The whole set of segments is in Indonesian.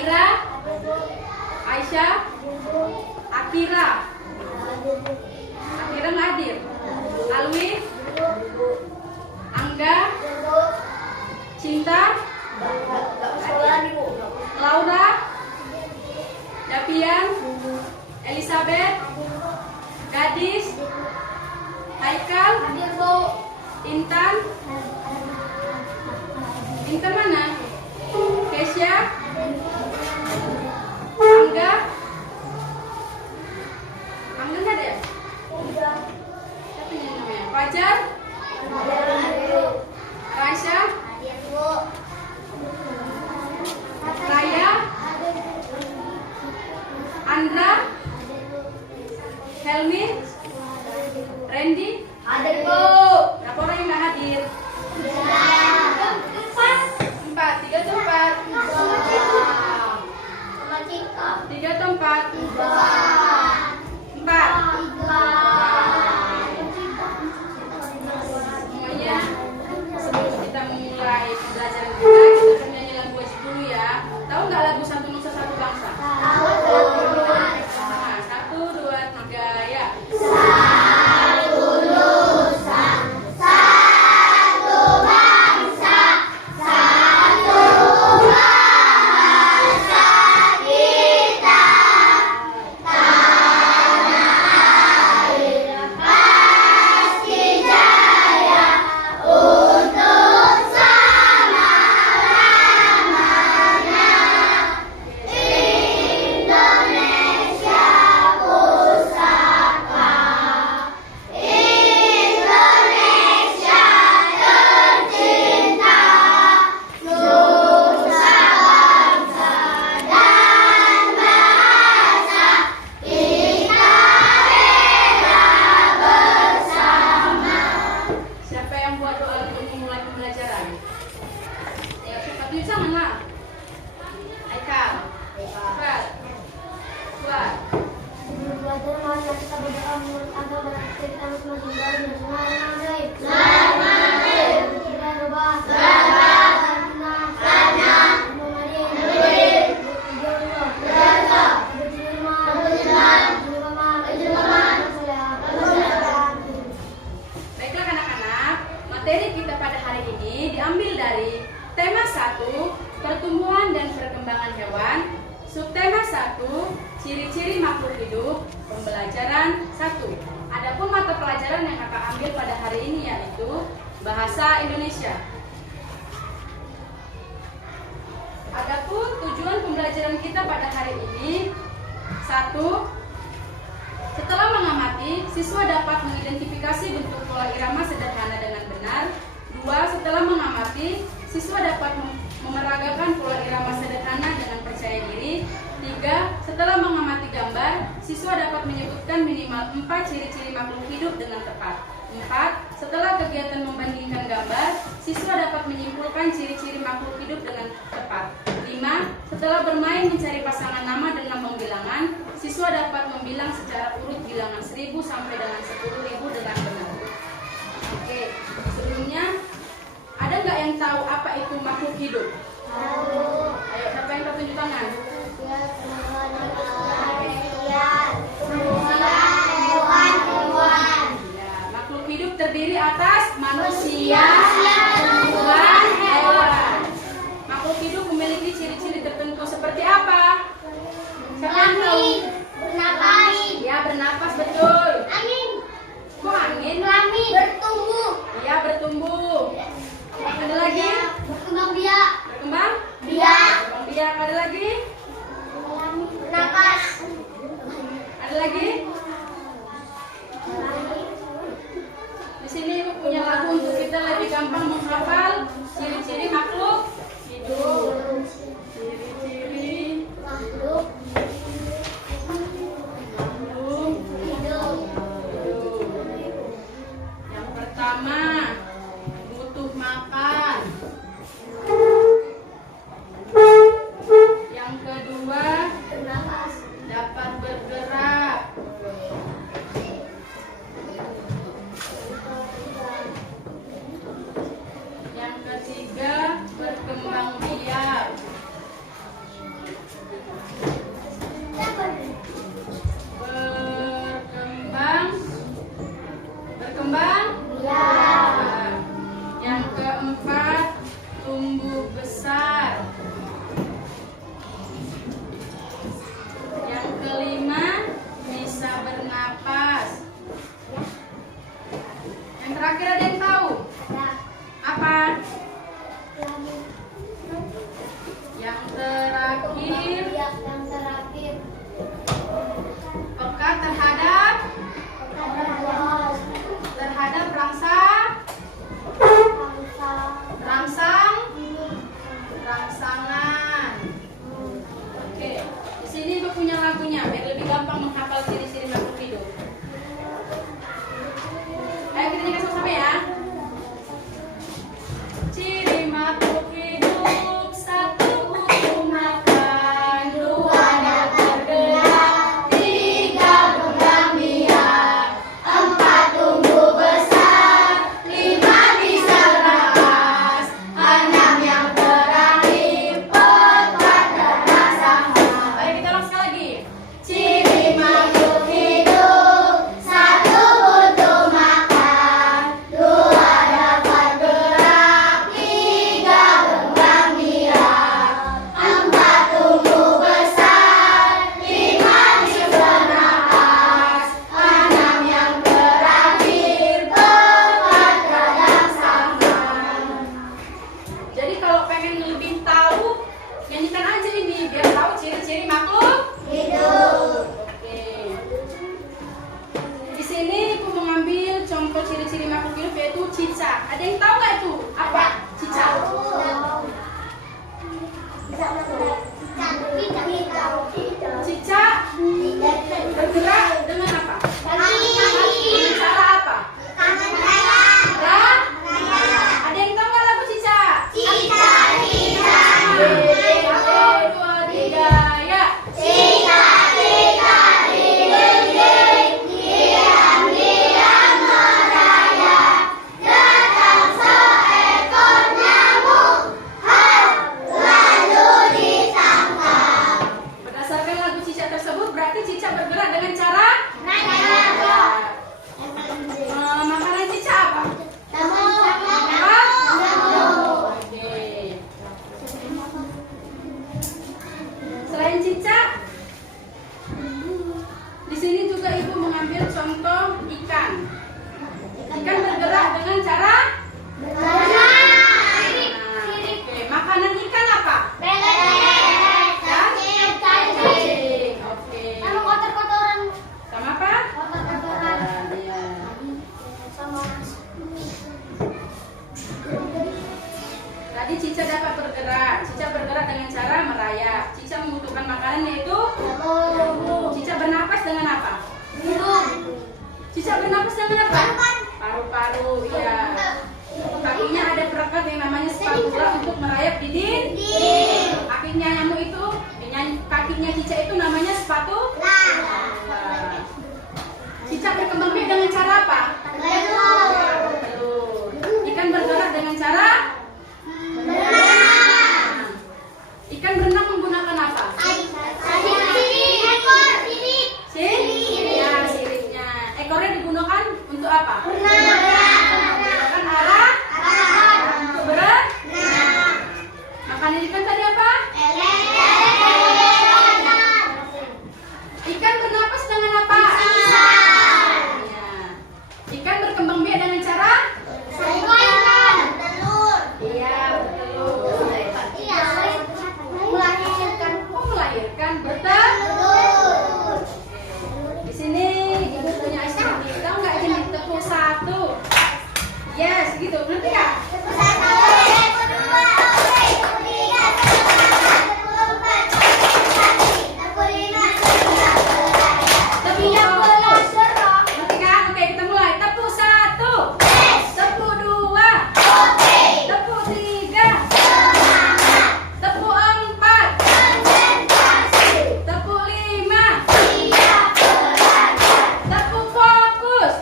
Aira, Aisyah, Akira nggak hadir. Alwi, Angga, Cinta, Laura, Dapian, Elizabeth, Gadis, Haikal, Intan mana? Kesya, Angga nggak ada ya? Siapa yang namanya? Fajar, Raisya, Raya, Andra, Helmi, Randy, Hadir, Bu. berapa orang yang nggak hadir? 4, 3 atau 4? 3 atau 4? 4. Semuanya sebelum kita memulai pembelajaran kita akan nyanyi lagu wajib dulu ya. Tahu nggak lagu Satu Nusa Satu Bangsa? Nah, 1, 2, 3 ya. Materi kita pada hari ini diambil dari tema 1, pertumbuhan dan perkembangan hewan, subtema 1, ciri-ciri makhluk hidup, pembelajaran 1. Adapun mata pelajaran yang kakak ambil pada hari ini yaitu Bahasa Indonesia. Adapun tujuan pembelajaran kita pada hari ini 1. Setelah mengamati, siswa dapat mengidentifikasi bentuk pola irama sederhana dengan benar. 2. Setelah mengamati, siswa dapat memeragakan pola irama sederhana dengan percaya diri. 3. Setelah mengamati gambar, siswa dapat menyebutkan minimal 4 ciri-ciri makhluk hidup dengan tepat. 4. Setelah kegiatan membandingkan gambar, siswa dapat menyimpulkan ciri-ciri makhluk hidup dengan tepat. 5. Setelah bermain mencari pasangan nama dan lambang bilangan, siswa dapat membilang secara urut bilangan 1000 sampai dengan 10.000 dengan benar. Oke, sebelumnya ada nggak yang tahu apa itu makhluk hidup? Ayo, siapa yang tunjuk tangan? Makhluk hidup terdiri atas manusia, tumbuhan, hewan. Makhluk hidup memiliki ciri-ciri tertentu seperti apa? Siapa yang tahu? Bernapas. Ya, bernapas, betul. Angin. Kok angin? Bertumbuh. Iya, bertumbuh. Ada lagi? Berkembang biak. Berkembang? Biak. Berkembang biak. Ada lagi? Bernapas. Ada lagi? Di sini Ibu punya lagu untuk kita lebih gampang menghafal ciri-ciri makhluk hidup. Ciri-ciri Makhluk makhluk hidup. hidup. Yang pertama, butuh makan. Yang kedua, Bernapas. dapat bergerak. Yang ketiga, berkembang biak. terakhir. Biak yang terakhir. Pekat terhadap rangsangan. Oke, di sini Ibu punya lagunya biar lebih gampang menghafal ciri-ciri makhluk hidup. Ayo kita nyanyi sama-sama ya. Ciri makhluk hidup, satu butuh makan, dua dapat bergerak, tiga berkembang biak, empat tumbuh besar, lima bisa bernafas, enam yang terakhir pekat terasa. Ayo kita ulang sekali lagi. Ciri makhluk hidup, satu butuh makan, dua dapat gerak, tiga berkembang biak, empat tumbuh besar, lima bisa bernafas, enam yang terakhir pekat terasa. Jadi kalau pengen lebih tahu, nyanyikan aja ini biar tahu ciri-ciri makhluk hidup. Oke. Di sini Ibu mengambil contoh ciri-ciri makhluk hidup yaitu cicak. Ada yang tahu nggak itu apa cicak? Cicak bergerak dengan apa? Dengan cara apa? Ada yang tahu nggak lagu cicak? Satu, dua, tiga, ya. Berdasarkan lagu cicak tersebut berarti cicak bergerak dengan cara makanan cicak apa? Oke. Selain cicak, di sini juga Ibu mengambil contoh ikan. Ikan bergerak dengan cara oke. Makanan ikan apa? Cacing. Oke. Sama apa? Iya. Tadi cicak dapat bergerak. Cicak bergerak dengan cara merayap. Cicak membutuhkan makanan yaitu cicak bernapas dengan apa? Cicak bernapas dengan apa? Paru-paru. Iya. Kakinya ada perekat yang namanya spatula untuk merayap di dinding. Kakinya nyamuk itu, kakinya cicak itu namanya spatula. Cicak berkembang biak dengan cara apa? Bertelur. Ikan bergerak dengan cara ikan berenang menggunakan apa? Ya, siripnya. Ekornya digunakan untuk apa? Menggunakan arah untuk berenang. Makanan ikan tadi apa? Ikan bernapas dengan apa? Ya. Ikan berkembang biak dengan cara? Iya, bertelur. Oh, melahirkan bertelur. Di sini Ibu punya istilah. Tahu nggak jenis tepung satu? Yes, gitu. Ngerti nggak? Tepung ngerti kan? Oke, kita mulai. Tepung satu. Tepung dua. Tepung tiga. Tepung empat. Tepung lima. Tepung fokus.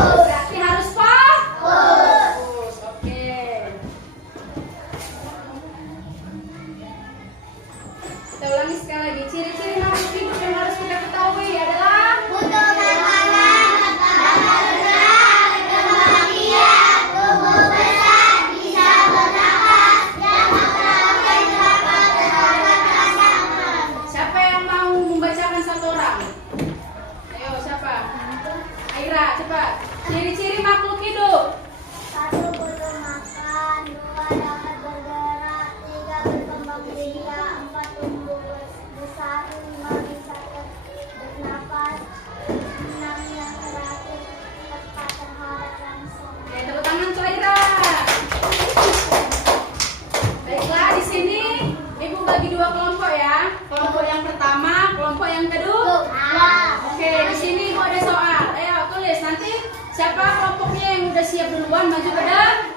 Berarti harus fokus. Oke. Kita ulangi sekali lagi. Ciri-ciri makhluk hidup yang harus kita ketahui adalah siapa yang mau membacakan satu orang? Ayo, siapa? Aira, cepat. Ciri-ciri makhluk hidup. Siapa kelompoknya yang udah siap duluan maju ke depan?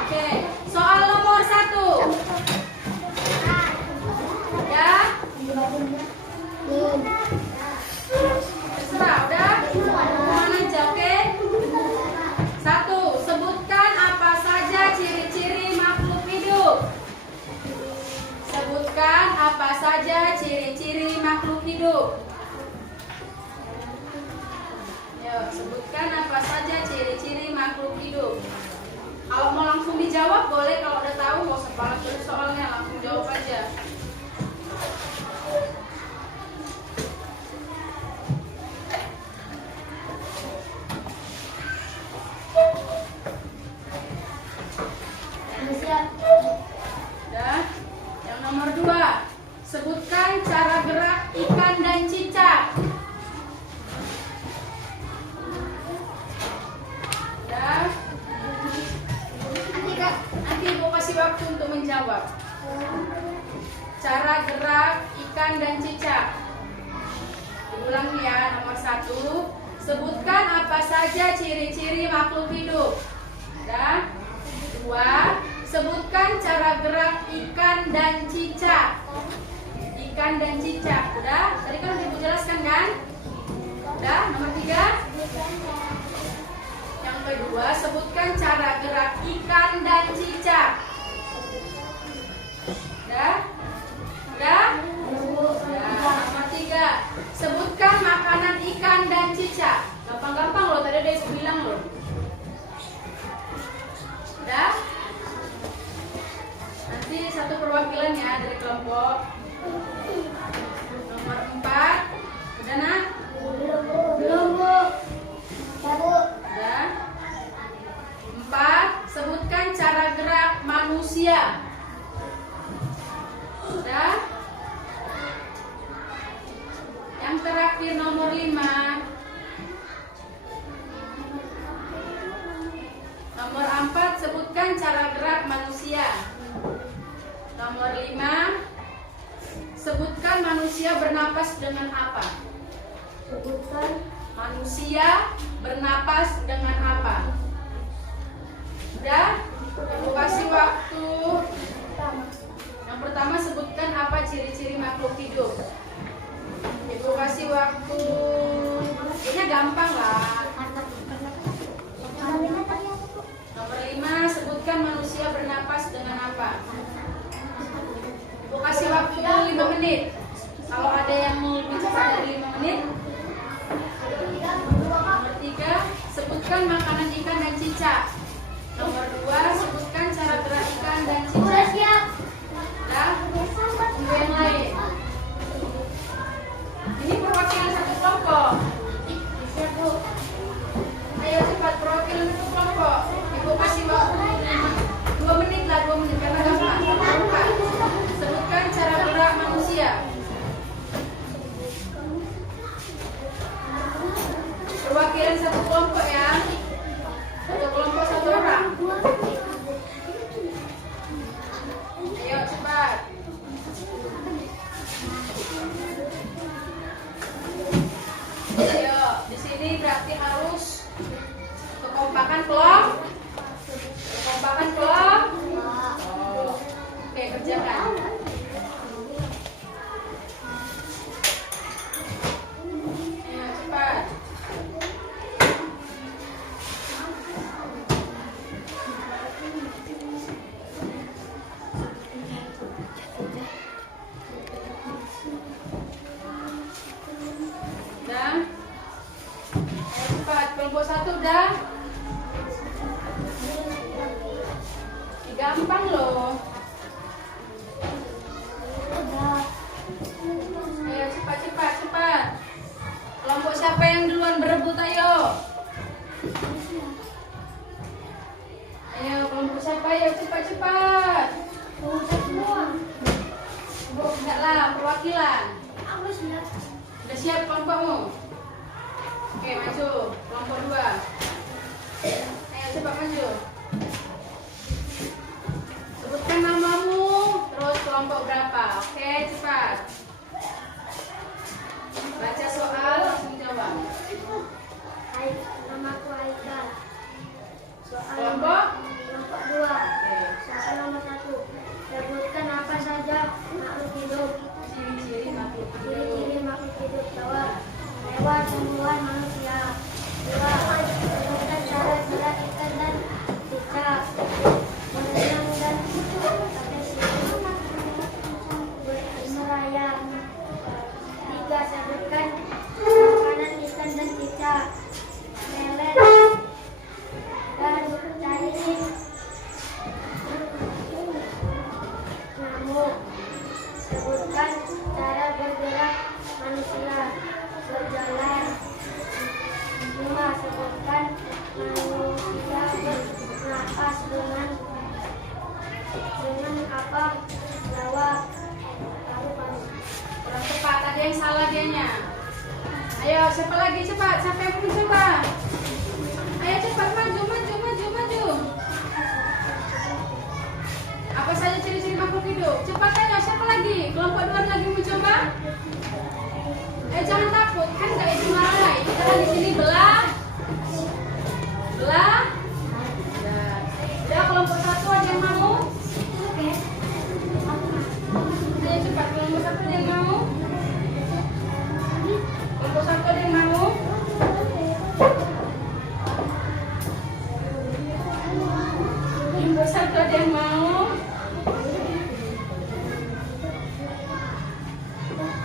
Oke. Soal nomor 1. Ya. Terserah, udah? Kemana aja, oke? 1. Sebutkan apa saja ciri-ciri makhluk hidup. Sebutkan apa saja ciri-ciri makhluk hidup. Yuk, sebutkan apa saja ciri-ciri makhluk hidup. Kalau mau langsung dijawab boleh, kalau udah tahu nggak usah banget terus soalnya, langsung jawab aja. Udah. Yang nomor 2. Sebutkan cara gerak ikan dan cicak. Udah. Nanti Ibu kasih waktu untuk menjawab. Cara gerak ikan dan cicak. Ulang ya, nomor 1. Sebutkan apa saja ciri-ciri makhluk hidup. Udah. 2. Sebutkan cara gerak ikan dan cicak. Ikan dan cicak. Udah? Tadi kan udah Ibu jelaskan kan? Udah? Nomor 3. Yang kedua, sebutkan cara gerak ikan dan cicak. Udah? Udah? Udah. Nomor 3. Sebutkan makanan ikan dan cicak. Gampang-gampang loh, tadi udah Ibu bilang loh. Udah? Nanti satu perwakilan ya dari kelompok. Nomor 4. Udah nak? Belum, Bu. Ya, Bu. Udah. 4. Sebutkan cara gerak manusia. Udah. Yang terakhir nomor 5. Nomor 4. Sebutkan cara gerak manusia. Nomor 5. Sebutkan manusia bernapas dengan apa? Sebutkan Manusia bernapas dengan apa? Udah? Aku kasih waktu. Yang pertama, sebutkan apa ciri-ciri makhluk hidup. Ibu kasih waktu. Kayaknya gampang lah. Nomor 5, sebutkan manusia bernapas dengan apa? Ibu kasih waktu 5 menit. Kalau ada yang mau lebih cepat dari 5 menit. Nomor 3, sebutkan makanan ikan dan cicak. Nomor 2, sebutkan cara gerak ikan dan udah cicak. siap. Dah? Tunggu yang lain. Ini perwakilan satu kelompok. Siap, Bu. Ayo cepat perwakilan satu kelompok. Ibu kasih waktu 2 menit lah, 2 menit karena gampang. Gampang. Sebutkan cara gerak manusia. Perwakilan satu kelompok ya. Satu kelompok 1 orang. Ayo cepat. Ayo, di sini berarti harus kekompakan kelompok. Kekompakan kelompok. Oh. Oke, kerjakan. Ayo cepat. Udah? Ayo cepat, kelompok 1 udah? Ini gampang loh. Ayo cepat, cepat, cepat. Kelompok siapa yang duluan berebut, ayo. Ayo, kelompok siapa, ayo cepat, cepat. Bu, enggak lah, perwakilan. Aku siap. Udah siap kelompokmu? Oke, maju. Kelompok 2. Ayo cepat maju. Sebutkan namamu, terus kelompok berapa. Oke, cepat. Baca soal, langsung jawab. Hai, namaku Aika. siapa lagi? Cepat, siapa yang mau mencoba? Ayo cepat, maju. Apa saja ciri-ciri makhluk hidup? Cepat ayo, siapa lagi? Kelompok 2 lagi mencoba? Jangan takut, kan nggak dimarahi. Kita kan di sini belah. Ya, kelompok 1 ada yang mau? Ayo cepat, kelompok 1 ada yang mau? Kelompok 1 ada yang mau? Kelompok 1 ada yang mau?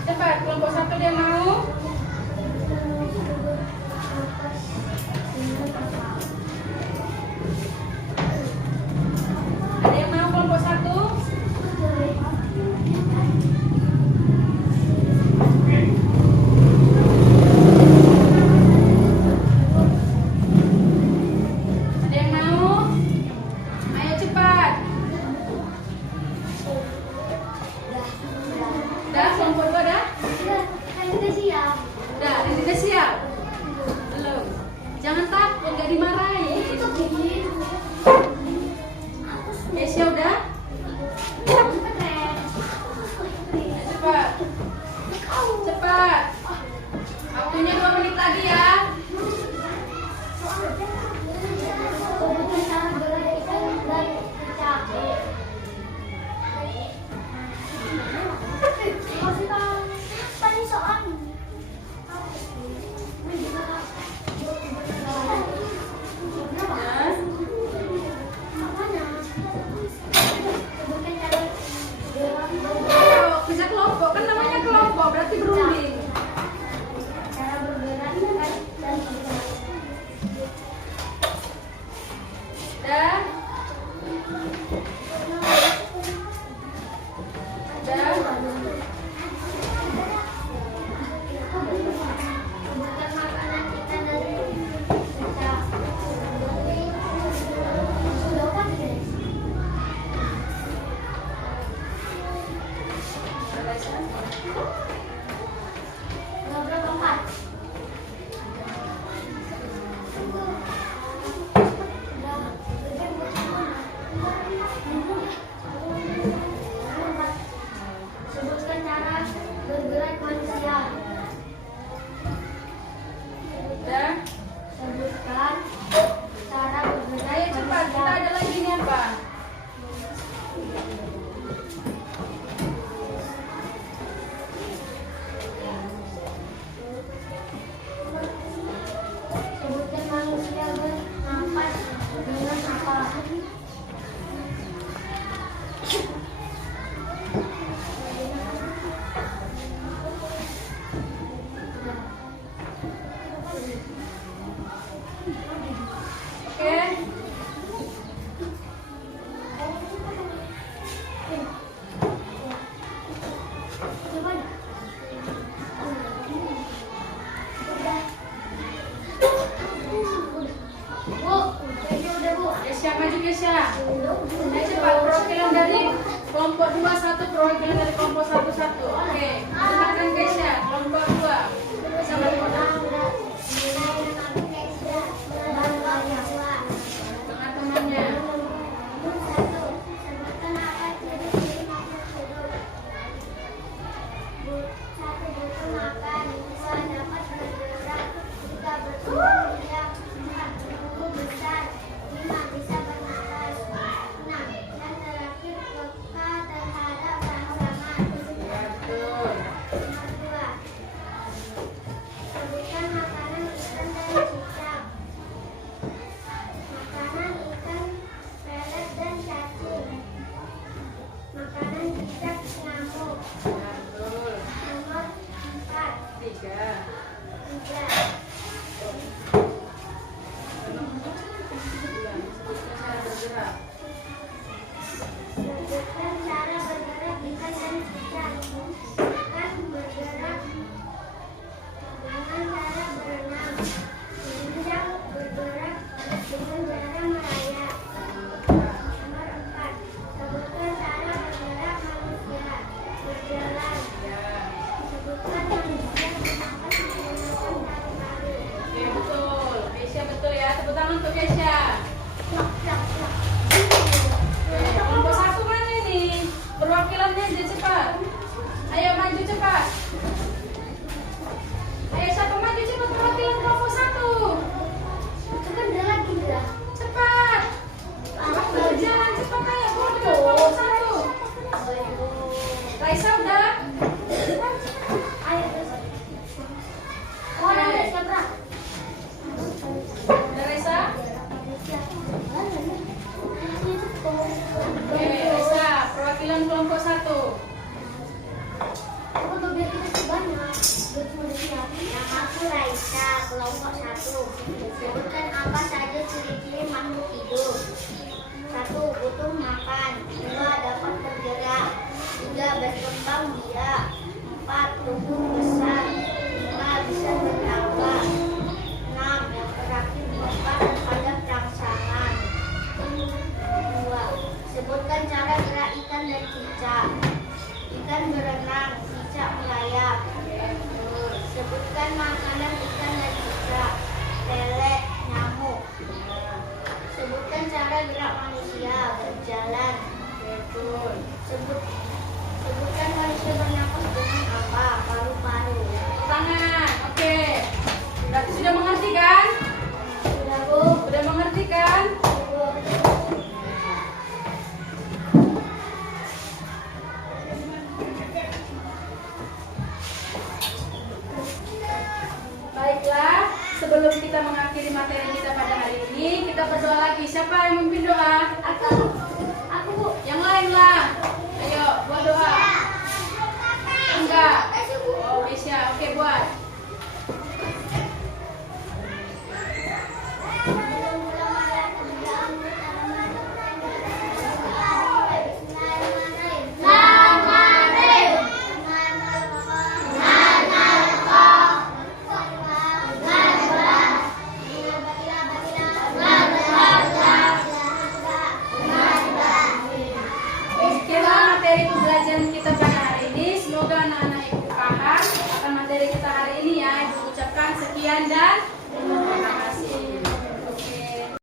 Cepat, kelompok 1 ada yang mau? Ada yang mau kelompok 1? Ada yang mau? Ayo cepat. Dah, kelompok 2 dah? Kan udah siap. Udah, yang udah siap? Belum. Jangan takut, gak dimarahi. Keisha udah? Cepat. Cepat. Waktunya 2 menit lagi ya. Bisa kelompok, kan namanya kelompok, berarti berunding. Dah? Dah? Sebutkan cara bergerak manusia. Dah? Sebutkan cara bergerak Ayo cepat, kita ada lagi nih apa? Sebutkan manusia bernafas dengan apa? Oke? Coba. Bu, udah bu. Keisha, maju Keisha. Ayo cepat, perwakilan dari kelompok 2 1, perwakilan dari kelompok 1 1. Oke, silakan Keisha, kelompok 2. Sama teman-temannya. Betul. Sebutkan makanan ikan dan cicak. Makanan ikan pelet dan cacing. Makanan cicak nyamuk. Betul. Nomor 4. 3. 3. Sebutkan cara bergerak ikan dan cicak. Ikan bergerak dengan cara berenang. Cicak bergerak dengan cara merayap. Nomor 4. Sebutkan cara bergerak manusia. Berjalan. Sebutkan manusia bernafas menggunakan tepuk tangan untuk Kesha. Kelompok 1 mana ini? Perwakilannya aja cepat. Ayo maju cepat. Ayo siapa maju cepat perwakilan kelompok 1. Itu kan dia lagi dah. Cepat. Berjalan cepat ayo perwakilan kelompok 1. Raisa udah? Ayo terus. Oh, ada siapa? Udah Raisa? Oke, Raisa, perwakilan kelompok 1. Aku tuh biar kita sebanyak. Namaku Raisa, kelompok 1. Sebutkan apa saja ciri-ciri makhluk hidup. 1. Butuh makan. 2. Dapat bergerak. 3. Berkembang biak. 4. Tubuh besar. 5. Bisa bernafas. 6. Beraktif tepat pada perangsangan. 2. Sebutkan cara gerak ikan dan cicak. Ikan berenang, cicak melayap. Sebutkan makanan ikan dan cicak. Lele, nyamuk. Sebutkan cara gerak manusia, berjalan. Betul. Sebutkan manusia bernafas dengan apa? Paru-paru. Tangan. Oke. Sudah mengerti kan? Sudah, Bu. Sudah mengerti kan? Baiklah, sebelum kita mengakhiri materi kita pada hari ini, kita berdoa lagi. Siapa yang memimpin doa? Aku, Bu. Yang lain lah. Ayo, buat doa. Enggak. Oh, Isya. Oke, buat.